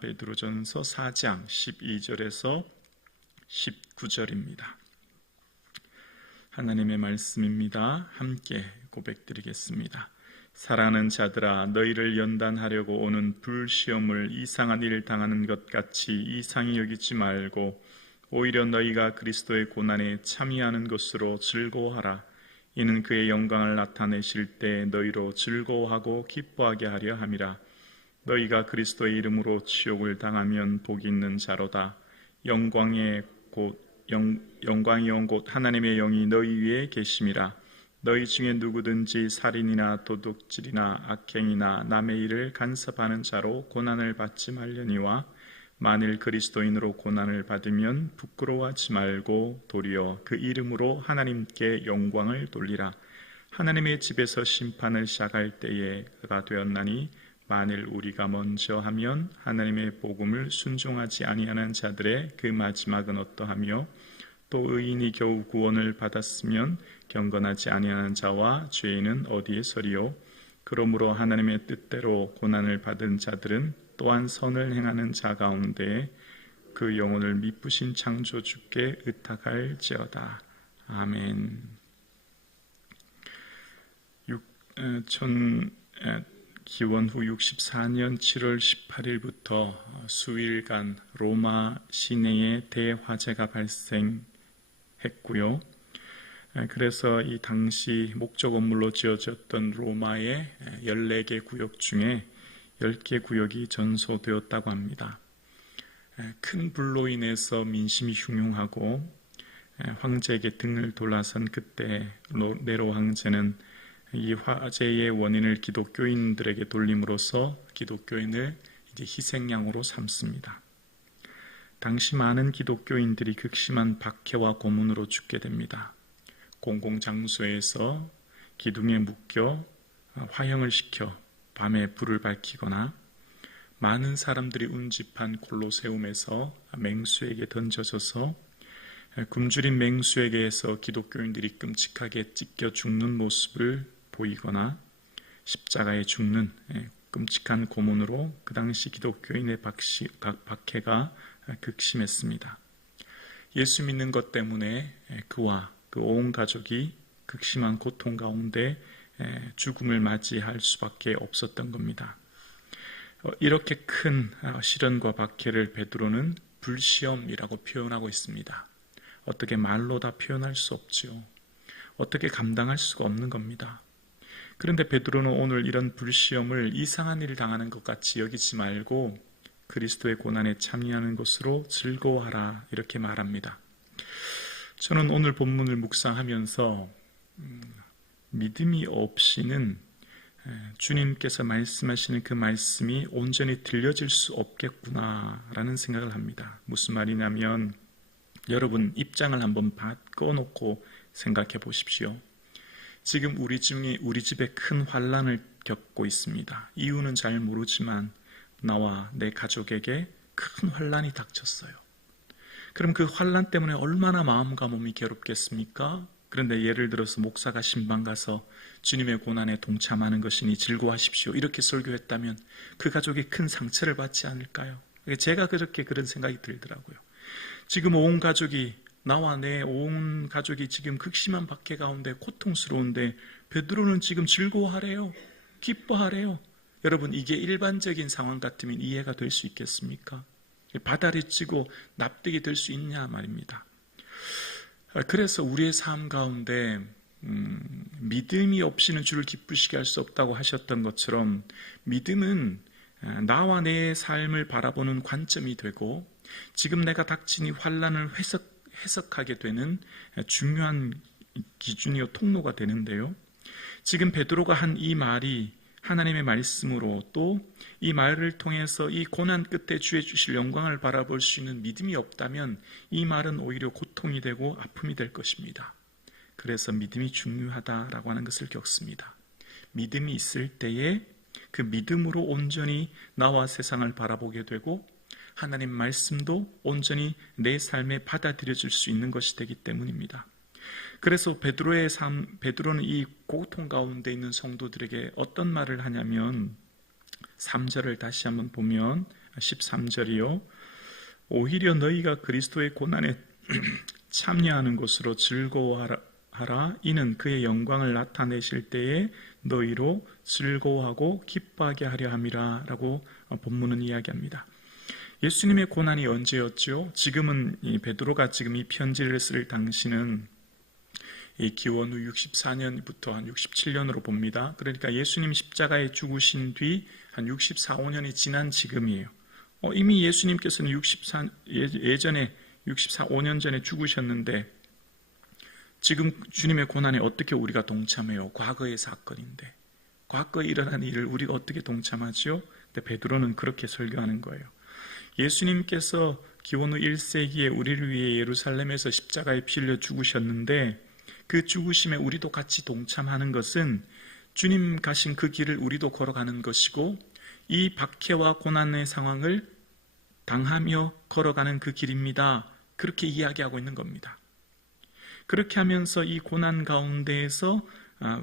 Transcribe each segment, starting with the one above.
베드로전서 4장 12절에서 19절입니다. 하나님의 말씀입니다. 함께 고백드리겠습니다. 사랑하는 자들아, 너희를 연단하려고 오는 불시험을 이상한 일을 당하는 것 같이 이상히 여기지 말고 오히려 너희가 그리스도의 고난에 참여하는 것으로 즐거워하라. 이는 그의 영광을 나타내실 때 너희로 즐거워하고 기뻐하게 하려 함이라. 너희가 그리스도의 이름으로 치욕을 당하면 복이 있는 자로다. 영광이 온 곳 하나님의 영이 너희 위에 계심이라. 너희 중에 누구든지 살인이나 도둑질이나 악행이나 남의 일을 간섭하는 자로 고난을 받지 말려니와 만일 그리스도인으로 고난을 받으면 부끄러워하지 말고 도리어 그 이름으로 하나님께 영광을 돌리라. 하나님의 집에서 심판을 시작할 때에 그가 되었나니 만일 우리가 먼저 하면 하나님의 복음을 순종하지 아니하는 자들의 그 마지막은 어떠하며 또 의인이 겨우 구원을 받았으면 경건하지 아니하는 자와 죄인은 어디에 서리요. 그러므로 하나님의 뜻대로 고난을 받은 자들은 또한 선을 행하는 자 가운데 그 영혼을 미쁘신 창조주께 의탁할지어다. 아멘. 기원 후 64년 7월 18일부터 수일간 로마 시내에 대화재가 발생했고요. 그래서 이 당시 목조 건물로 지어졌던 로마의 14개 구역 중에 10개 구역이 전소되었다고 합니다. 큰 불로 인해서 민심이 흉흉하고 황제에게 등을 돌아선 그때 네로 황제는 이 화재의 원인을 기독교인들에게 돌림으로써 기독교인을 이제 희생양으로 삼습니다. 당시 많은 기독교인들이 극심한 박해와 고문으로 죽게 됩니다. 공공장소에서 기둥에 묶여 화형을 시켜 밤에 불을 밝히거나 많은 사람들이 운집한 콜로세움에서 맹수에게 던져져서 굶주린 맹수에게 해서 기독교인들이 끔찍하게 찢겨 죽는 모습을 보이거나 십자가에 죽는 끔찍한 고문으로 그 당시 기독교인의 박해가 극심했습니다. 예수 믿는 것 때문에 그와 그 온 가족이 극심한 고통 가운데 죽음을 맞이할 수밖에 없었던 겁니다. 이렇게 큰 시련과 박해를 베드로는 불시험이라고 표현하고 있습니다. 어떻게 말로 다 표현할 수 없지요. 어떻게 감당할 수가 없는 겁니다. 그런데 베드로는 오늘 이런 불시험을 이상한 일을 당하는 것 같이 여기지 말고 그리스도의 고난에 참여하는 것으로 즐거워하라 이렇게 말합니다. 저는 오늘 본문을 묵상하면서 믿음이 없이는 주님께서 말씀하시는 그 말씀이 온전히 들려질 수 없겠구나라는 생각을 합니다. 무슨 말이냐면 여러분 입장을 한번 바꿔놓고 생각해 보십시오. 지금 우리 집에 큰 환난을 겪고 있습니다. 이유는 잘 모르지만 나와 내 가족에게 큰 환난이 닥쳤어요. 그럼 그 환난 때문에 얼마나 마음과 몸이 괴롭겠습니까? 그런데 예를 들어서 목사가 신방 가서 주님의 고난에 동참하는 것이니 즐거워하십시오 이렇게 설교했다면 그 가족이 큰 상처를 받지 않을까요? 제가 그런 생각이 들더라고요. 지금 온 가족이 나와 내 온 가족이 지금 극심한 박해 가운데 고통스러운데 베드로는 지금 즐거워하래요. 기뻐하래요. 여러분 이게 일반적인 상황 같으면 이해가 될 수 있겠습니까? 바다를 찌고 납득이 될 수 있냐 말입니다. 그래서 우리의 삶 가운데 믿음이 없이는 주를 기쁘시게 할 수 없다고 하셨던 것처럼 믿음은 나와 내 삶을 바라보는 관점이 되고 지금 내가 닥친 이 환난을 해석하게 되는 중요한 기준이요 통로가 되는데요. 지금 베드로가 한 이 말이 하나님의 말씀으로 또 이 말을 통해서 이 고난 끝에 주의 주실 영광을 바라볼 수 있는 믿음이 없다면 이 말은 오히려 고통이 되고 아픔이 될 것입니다. 그래서 믿음이 중요하다라고 하는 것을 겪습니다. 믿음이 있을 때에 그 믿음으로 온전히 나와 세상을 바라보게 되고 하나님 말씀도 온전히 내 삶에 받아들여질 수 있는 것이 되기 때문입니다. 그래서 베드로는 이 고통 가운데 있는 성도들에게 어떤 말을 하냐면 3절을 다시 한번 보면 13절이요. 오히려 너희가 그리스도의 고난에 참여하는 것으로 즐거워하라. 이는 그의 영광을 나타내실 때에 너희로 즐거워하고 기뻐하게 하려 함이라 라고 본문은 이야기합니다. 예수님의 고난이 언제였죠? 지금은 베드로가 지금 이 편지를 쓸 당시는 이 기원 후 64년부터 한 67년으로 봅니다. 그러니까 예수님 십자가에 죽으신 뒤 한 64, 5년이 지난 지금이에요. 이미 예수님께서는 예전에 64, 5년 전에 죽으셨는데 지금 주님의 고난에 어떻게 우리가 동참해요? 과거의 사건인데 과거에 일어난 일을 우리가 어떻게 동참하죠? 근데 베드로는 그렇게 설교하는 거예요. 예수님께서 기원 후 1세기에 우리를 위해 예루살렘에서 십자가에 피 흘려 죽으셨는데 그 죽으심에 우리도 같이 동참하는 것은 주님 가신 그 길을 우리도 걸어가는 것이고 이 박해와 고난의 상황을 당하며 걸어가는 그 길입니다. 그렇게 이야기하고 있는 겁니다. 그렇게 하면서 이 고난 가운데에서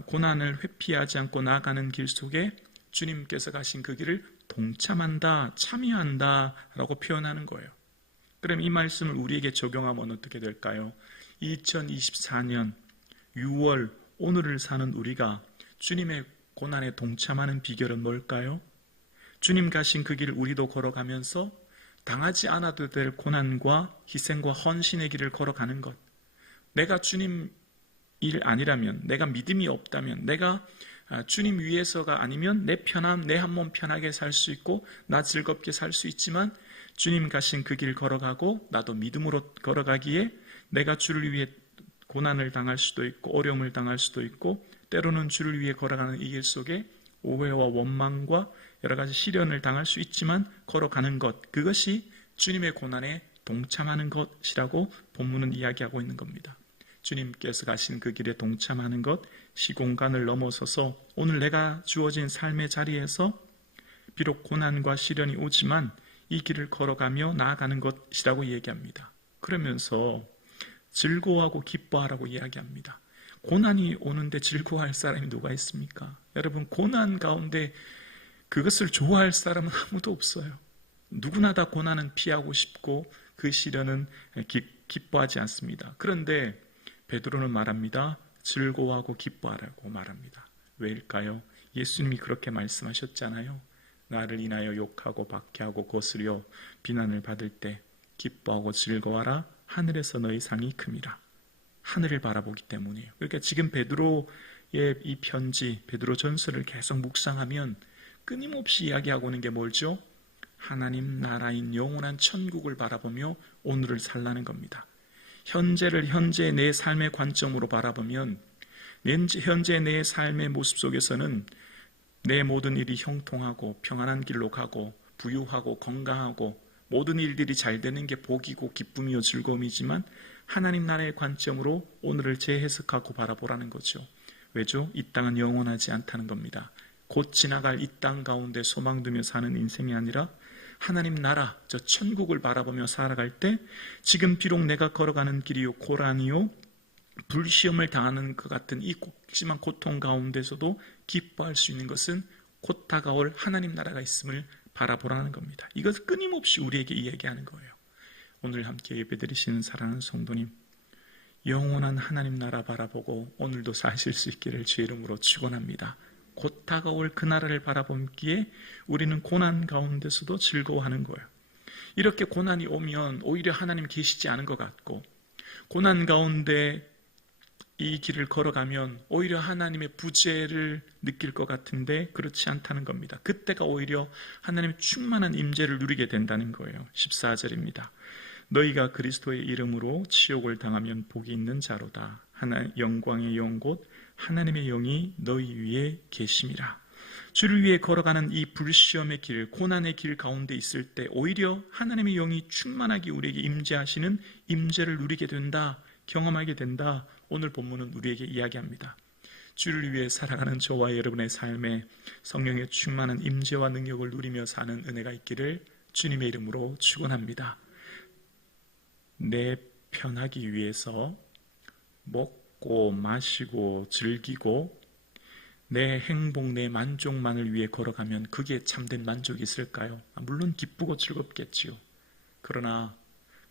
고난을 회피하지 않고 나아가는 길 속에 주님께서 가신 그 길을 동참한다, 참여한다 라고 표현하는 거예요. 그럼 이 말씀을 우리에게 적용하면 어떻게 될까요? 2024년 6월 오늘을 사는 우리가 주님의 고난에 동참하는 비결은 뭘까요? 주님 가신 그 길을 우리도 걸어가면서 당하지 않아도 될 고난과 희생과 헌신의 길을 걸어가는 것. 내가 주님 일 아니라면, 내가 믿음이 없다면, 내가 주님 위해서가 아니면 내 편함, 내 한 몸 편하게 살 수 있고 나 즐겁게 살 수 있지만 주님 가신 그 길 걸어가고 나도 믿음으로 걸어가기에 내가 주를 위해 고난을 당할 수도 있고 어려움을 당할 수도 있고 때로는 주를 위해 걸어가는 이 길 속에 오해와 원망과 여러 가지 시련을 당할 수 있지만 걸어가는 것, 그것이 주님의 고난에 동참하는 것이라고 본문은 이야기하고 있는 겁니다. 주님께서 가신 그 길에 동참하는 것, 시공간을 넘어서서 오늘 내가 주어진 삶의 자리에서 비록 고난과 시련이 오지만 이 길을 걸어가며 나아가는 것이라고 얘기합니다. 그러면서 즐거워하고 기뻐하라고 이야기합니다. 고난이 오는데 즐거워할 사람이 누가 있습니까? 여러분, 고난 가운데 그것을 좋아할 사람은 아무도 없어요. 누구나 다 고난은 피하고 싶고 그 시련은 기뻐하지 않습니다. 그런데 베드로는 말합니다. 즐거워하고 기뻐하라고 말합니다. 왜일까요? 예수님이 그렇게 말씀하셨잖아요. 나를 인하여 욕하고 박해하고 거스려 비난을 받을 때 기뻐하고 즐거워하라. 하늘에서 너희 상이 큼이라. 하늘을 바라보기 때문이에요. 그러니까 지금 베드로의 이 편지, 베드로 전서를 계속 묵상하면 끊임없이 이야기하고 있는 게 뭘죠? 하나님 나라인 영원한 천국을 바라보며 오늘을 살라는 겁니다. 현재를 현재의 내 삶의 관점으로 바라보면 현재 내 삶의 모습 속에서는 내 모든 일이 형통하고 평안한 길로 가고 부유하고 건강하고 모든 일들이 잘 되는 게 복이고 기쁨이요 즐거움이지만 하나님 나라의 관점으로 오늘을 재해석하고 바라보라는 거죠. 왜죠? 이 땅은 영원하지 않다는 겁니다. 곧 지나갈 이 땅 가운데 소망 두며 사는 인생이 아니라 하나님 나라, 저 천국을 바라보며 살아갈 때 지금 비록 내가 걸어가는 길이요 고난이요 불시험을 당하는 것 같은 이 심한 고통 가운데서도 기뻐할 수 있는 것은 곧 다가올 하나님 나라가 있음을 바라보라는 겁니다. 이것을 끊임없이 우리에게 이야기하는 거예요. 오늘 함께 예배드리시는 사랑하는 성도님, 영원한 하나님 나라 바라보고 오늘도 사실 수 있기를 주의 이름으로 축원합니다. 곧 다가올 그 나라를 바라보기에 우리는 고난 가운데서도 즐거워하는 거예요. 이렇게 고난이 오면 오히려 하나님 계시지 않은 것 같고 고난 가운데 이 길을 걸어가면 오히려 하나님의 부재를 느낄 것 같은데 그렇지 않다는 겁니다. 그때가 오히려 하나님의 충만한 임재를 누리게 된다는 거예요. 14절입니다. 너희가 그리스도의 이름으로 치욕을 당하면 복이 있는 자로다. 영광의 영 곧 하나님의 영이 너희 위에 계심이라. 주를 위해 걸어가는 이 불시험의 길, 고난의 길 가운데 있을 때 오히려 하나님의 영이 충만하게 우리에게 임재하시는 임재를 누리게 된다, 경험하게 된다. 오늘 본문은 우리에게 이야기합니다. 주를 위해 살아가는 저와 여러분의 삶에 성령의 충만한 임재와 능력을 누리며 사는 은혜가 있기를 주님의 이름으로 축원합니다. 내 편하기 위해서 먹고 마시고 즐기고 내 행복, 내 만족만을 위해 걸어가면 그게 참된 만족이 있을까요? 물론 기쁘고 즐겁겠지요. 그러나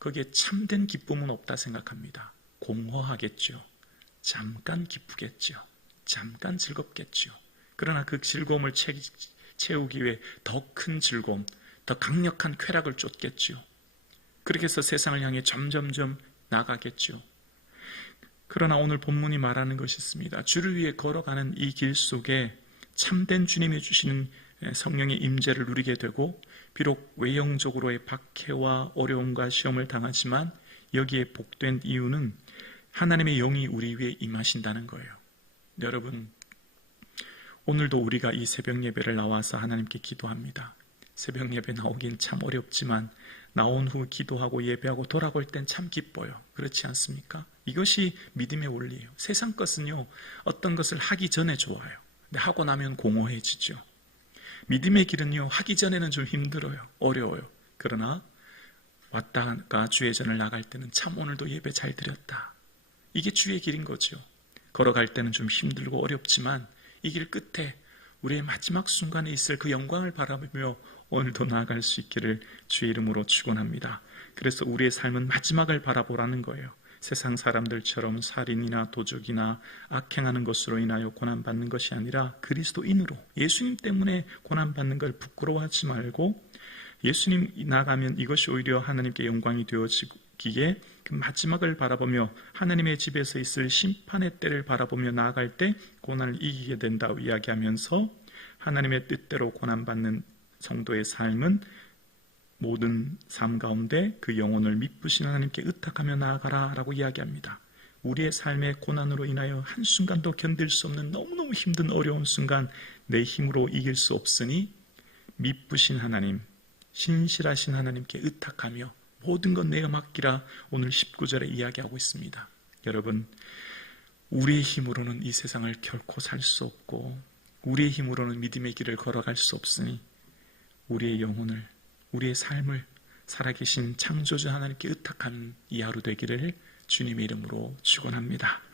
거기에 참된 기쁨은 없다 생각합니다. 공허하겠죠. 잠깐 기쁘겠죠. 잠깐 즐겁겠죠. 그러나 그 즐거움을 채우기 위해 더 큰 즐거움, 더 강력한 쾌락을 쫓겠죠. 그렇게 해서 세상을 향해 점점점 나가겠죠. 그러나 오늘 본문이 말하는 것이 있습니다. 주를 위해 걸어가는 이 길 속에 참된 주님이 주시는 성령의 임재를 누리게 되고, 비록 외형적으로의 박해와 어려움과 시험을 당하지만 여기에 복된 이유는 하나님의 영이 우리 위에 임하신다는 거예요. 여러분, 오늘도 우리가 이 새벽 예배를 나와서 하나님께 기도합니다. 새벽 예배 나오긴 참 어렵지만 나온 후 기도하고 예배하고 돌아올 땐 참 기뻐요. 그렇지 않습니까? 이것이 믿음의 원리예요. 세상 것은요, 어떤 것을 하기 전에 좋아요. 근데 하고 나면 공허해지죠. 믿음의 길은요, 하기 전에는 좀 힘들어요. 어려워요. 그러나 왔다가 주의 전을 나갈 때는 참 오늘도 예배 잘 드렸다. 이게 주의 길인 거죠. 걸어갈 때는 좀 힘들고 어렵지만 이 길 끝에 우리의 마지막 순간에 있을 그 영광을 바라보며 오늘도 나아갈 수 있기를 주의 이름으로 축원합니다. 그래서 우리의 삶은 마지막을 바라보라는 거예요. 세상 사람들처럼 살인이나 도적이나 악행하는 것으로 인하여 고난받는 것이 아니라 그리스도인으로 예수님 때문에 고난받는 걸 부끄러워하지 말고, 예수님 나가면 이것이 오히려 하나님께 영광이 되어지기에 그 마지막을 바라보며 하나님의 집에서 있을 심판의 때를 바라보며 나아갈 때 고난을 이기게 된다고 이야기하면서, 하나님의 뜻대로 고난받는 성도의 삶은 모든 삶 가운데 그 영혼을 미쁘신 하나님께 의탁하며 나아가라 라고 이야기합니다. 우리의 삶의 고난으로 인하여 한순간도 견딜 수 없는 너무너무 힘든 어려운 순간 내 힘으로 이길 수 없으니 미쁘신 하나님, 신실하신 하나님께 의탁하며 모든 것 내어 맡기라, 오늘 19절에 이야기하고 있습니다. 여러분, 우리의 힘으로는 이 세상을 결코 살 수 없고 우리의 힘으로는 믿음의 길을 걸어갈 수 없으니 우리의 영혼을, 우리의 삶을 살아계신 창조주 하나님께 의탁한 이 하루 되기를 주님의 이름으로 축원합니다.